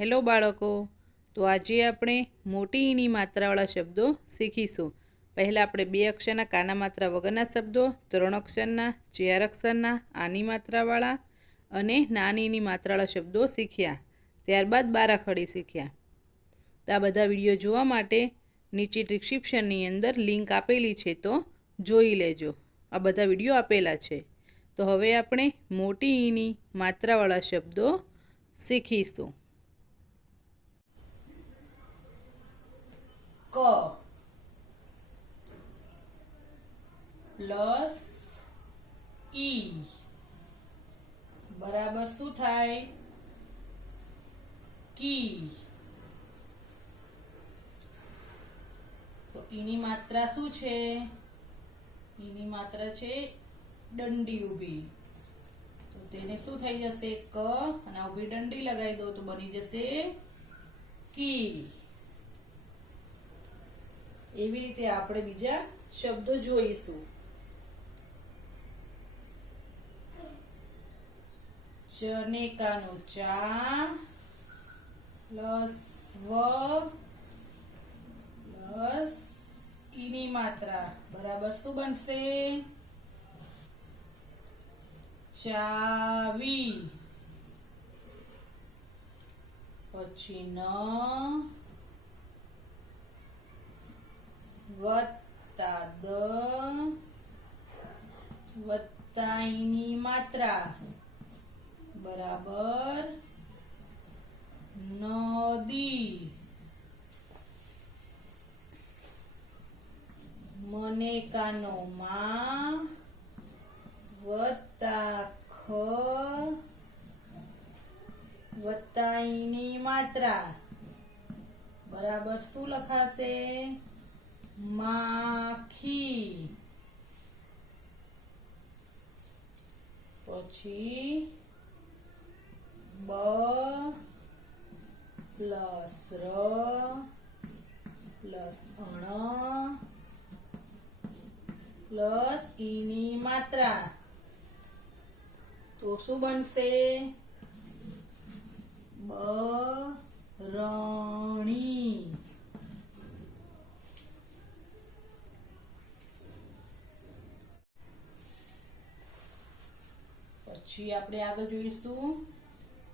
Hello બાળકો, તો આજે આપણે મોટી ઈની માત્રાવાળા શબ્દો શીખીશું. પહેલાં આપણે 2 અક્ષરના કાના માત્રા વગરના શબ્દો, 3 અક્ષરના, 4 અક્ષરના આની માત્રાવાળા અને નાની ઈની માત્રાવાળા શબ્દો શીખ્યા. ત્યારબાદ બારાખડી શીખ્યા. તો આ બધા વિડીયો જોવા માટે નીચે ડિસ્ક્રિપ્શનની અંદર લિંક આપેલી છે, તો જોઈ લેજો. આ બધા વિડીયો આપેલા છે. તો હવે આપણે મોટી ઈની માત્રાવાળા શબ્દો શીખીશું. ક પ્લસ ઈ બરાબર શું થાય? કી. તો ઈની માત્રા શું છે? ઈની માત્રા છે દંડી ઊભી. તો તેને શું થઈ જશે? ક અને ઊભી દંડી લગાવી દો તો બની જશે કી. એવી રીતે આપણે બીજા શબ્દો જોઈશું. ચનેકાનો ચા પ્લસ વ પ્લસ ઈની માત્રા બરાબર શું બનશે? ચાવી. પછી ન વત્તા દ વત્તા ઈની માત્રા બરાબર નદી. મને કાનો માં વત્તા ખ વત્તા ઈની માત્રા બરાબર શું લખાશે? માખી. પછી બ પ્લસ ર પ્લસ અણ પ્લસ ઈની માત્રા તો શું બનશે? બરણી. પછી આપણે આગળ જોઈશું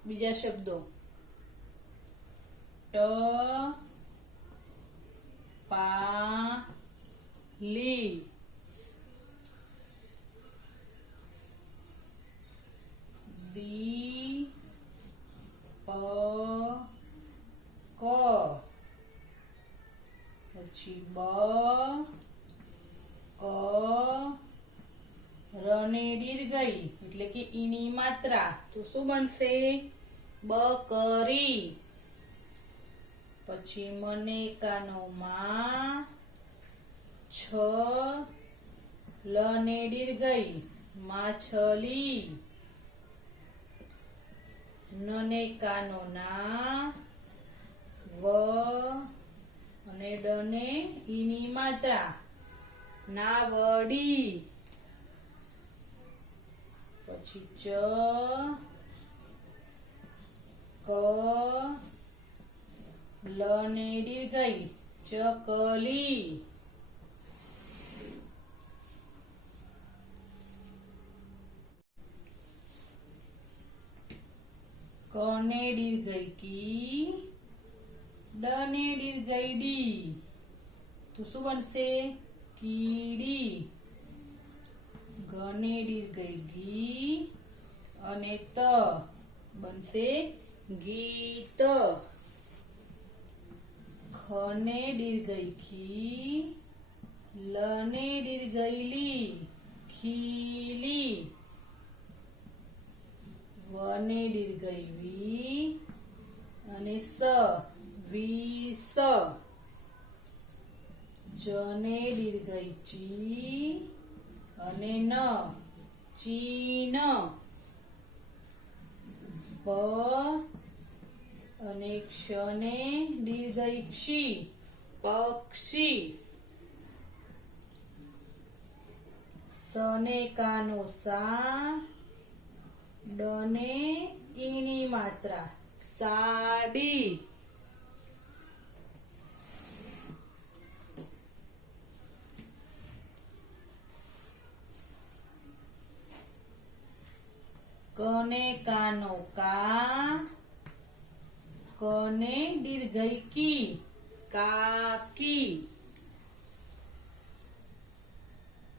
બીજા શબ્દો. ટ પા લી દી પ ક પછી બ ક રને દીર્ઘઈ એટલે કે ઈની માત્રા તો શું બનશે? બકરી. પછી મને કાનો માં છ લને દીર્ઘઈ માછલી. નને કાનો ના વ અને ડને ઈની માત્રા નાવડી. પછી ચ ક લને દીર્ઘઈ ચકલી. કને દીર્ઘઈ કી ડને દીર્ઘઈ ડી તો શું બનશે? કીડી. ગને દીર્ઘઈ ગી અને ત બનશે ગીત. ખને દીર્ઘઈ ખી લને દીર્ઘઈ લી ખીલી. વને દીર્ઘઈ વી અને સ વિસ. જને દીર્ઘઈ ચી અને ન ચીન. પ અને ક્ષને દીર્ઘઈ ક્ષી પક્ષી. સને કાનો સા ડને ઈની માત્રા સાડી, કને કાનો કા, કને દીર્ઘઈ કી, કાકી.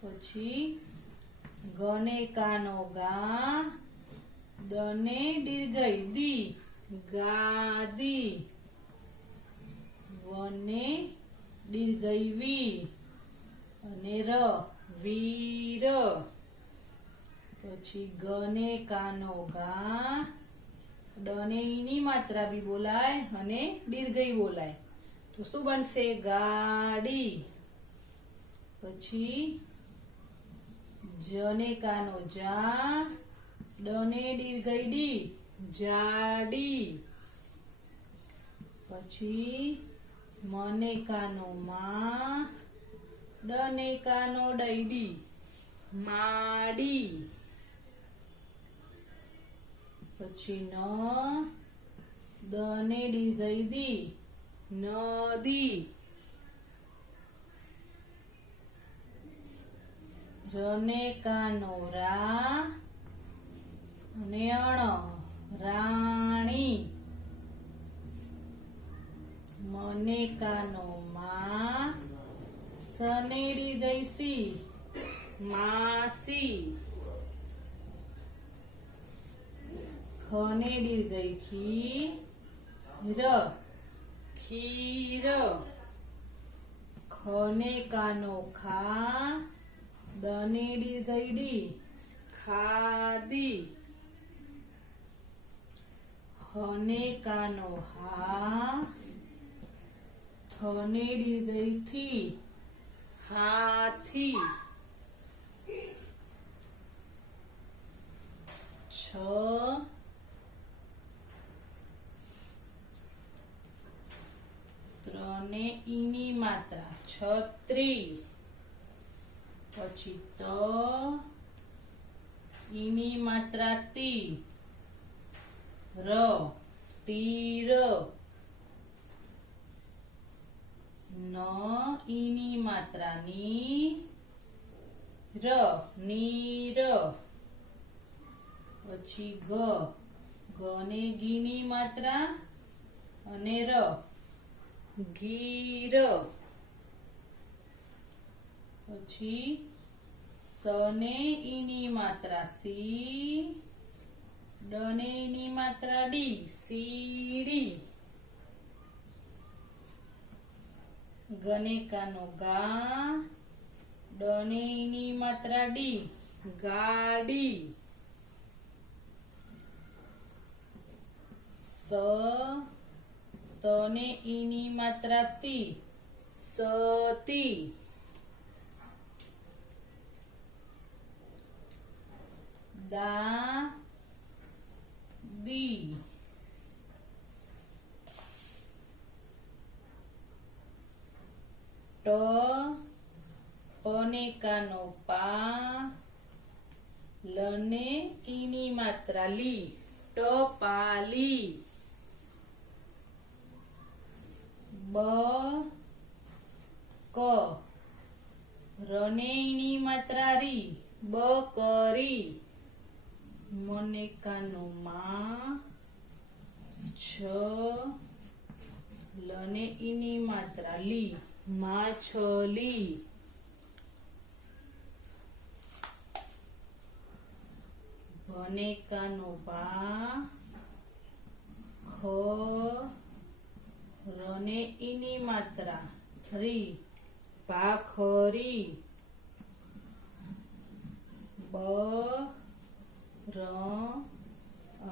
પછી ગને કાનો ગા, દને દીર્ઘઈ દી, ગાદી. વને દીર્ઘઈ વી અને ર, વીર. પછી ગને કાનો ગા, ડને ઈની માત્રા બી બોલાય અને દીર્ઘઈ બોલાય, તો શું બનશે? ગાડી. પછી જને કાનો જા, ડને દીર્ઘઈ ડી, જાડી. પછી મને કાનો મા, ડને કાનો ડઈ ડી, માડી. પછી ન, દને દીર્ઘઈ દી, નદી. રને કાનો રા અને અણ, રાણી. મને કાનો મા, સને દીર્ઘઈ સી, માસી. ખને દીર્ઘઈ ખી, ર, ખીર. ખને કાનો ખા, દને દીર્ઘઈ ડી, ખાદી. હને કાનો હા, થને દીર્ઘઈ થી, હાથી. છ, ત્રણે ઈની માત્રા, છત્રી. પછી ત, ઈની માત્રા તી, ર, તીર. ન, ઈની માત્રા ની, ર, નીર. પછી ગ, ગને ગીની માત્રા અને ર, ગીર. પછી સને ઈની માત્રા સી, ડને ઈની માત્રા ડી, સીડી. ગને કાનો ગા, ડને ઈની માત્રા ડી, ગાડી. સ, તને ઈની માત્રા તી, સતી. દા, દી. ટ, પને કાનો પા, લને ઈની માત્રા લી, ટપાલી. બ, ક, રને ઈની માત્રા રી, બકરી. મને કાનો મા, છ, લને ઈની માત્રા લી, માછલી. ભને કાનો ભા, ખ, રને ઈની માત્રા રી, ભાખરી. બ, ર,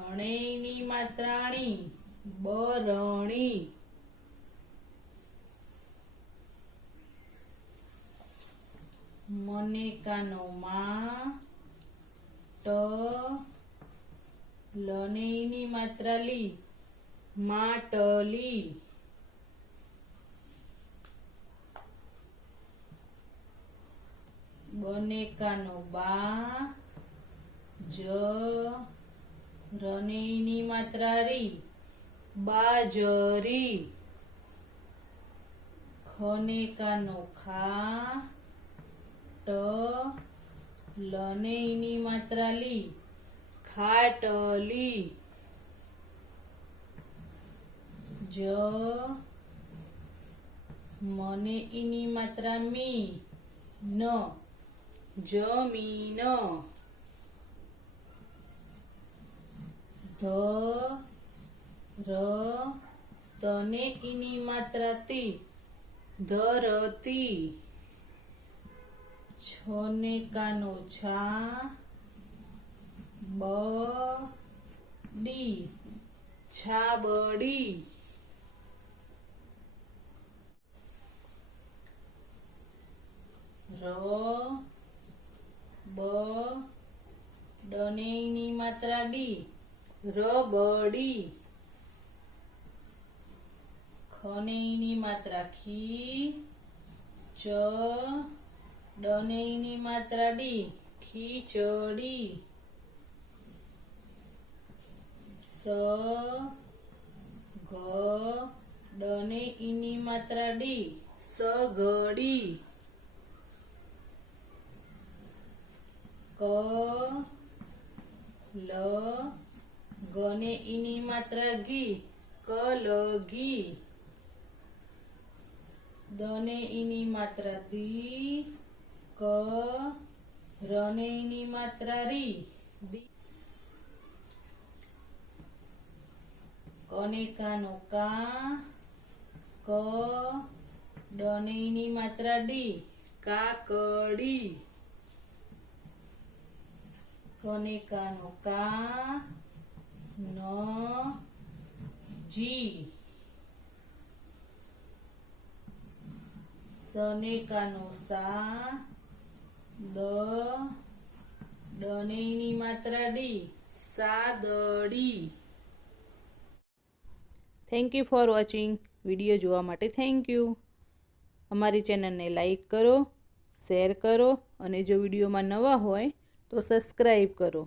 અણે ઈની માત્રાણી, બરણી. મને કાનો મા, ટ, લને ઈની માત્રા લી, માટલી. બને કાનો બા, જ, રને ઈની માત્રા રી, બાજરી, ખને કાનો ખા, ટ લને ઈની માત્રા લી, ખાટલી, જ મને ઈની માત્રા મી, ન જમીન, ધ ર તને ઈની માત્રા તી, ધરતી, છને કાનો છા, બ ડી છાબડી, ર બ ડને ઈની માત્રા ડી, રબડી, ખને ઈની માત્રા ખી, ચ ડને ઈની માત્રા ડી, ખીચડી, સ ઘ ડને ઈની માત્રા ડી, સગડી, ક લ ગને ઈની માત્રા ગી, કલગી, દને ઈની માત્રા દી, ક રને ઈની માત્રા રી, કને કાનો કા, ક ડને ઈની માત્રા ડી, કાકડી, કને કાનો કા, ન જી, સને કાનો સા, દ ડને ઈની માત્રા ડી, સાદડી. Thank you for watching. Video જોવા માટે થેન્ક યુ. અમારી ચેનલને લાઈક કરો, શેર કરો અને જો વિડીયોમાં નવા હોય તો સબસ્ક્રાઈબ કરો.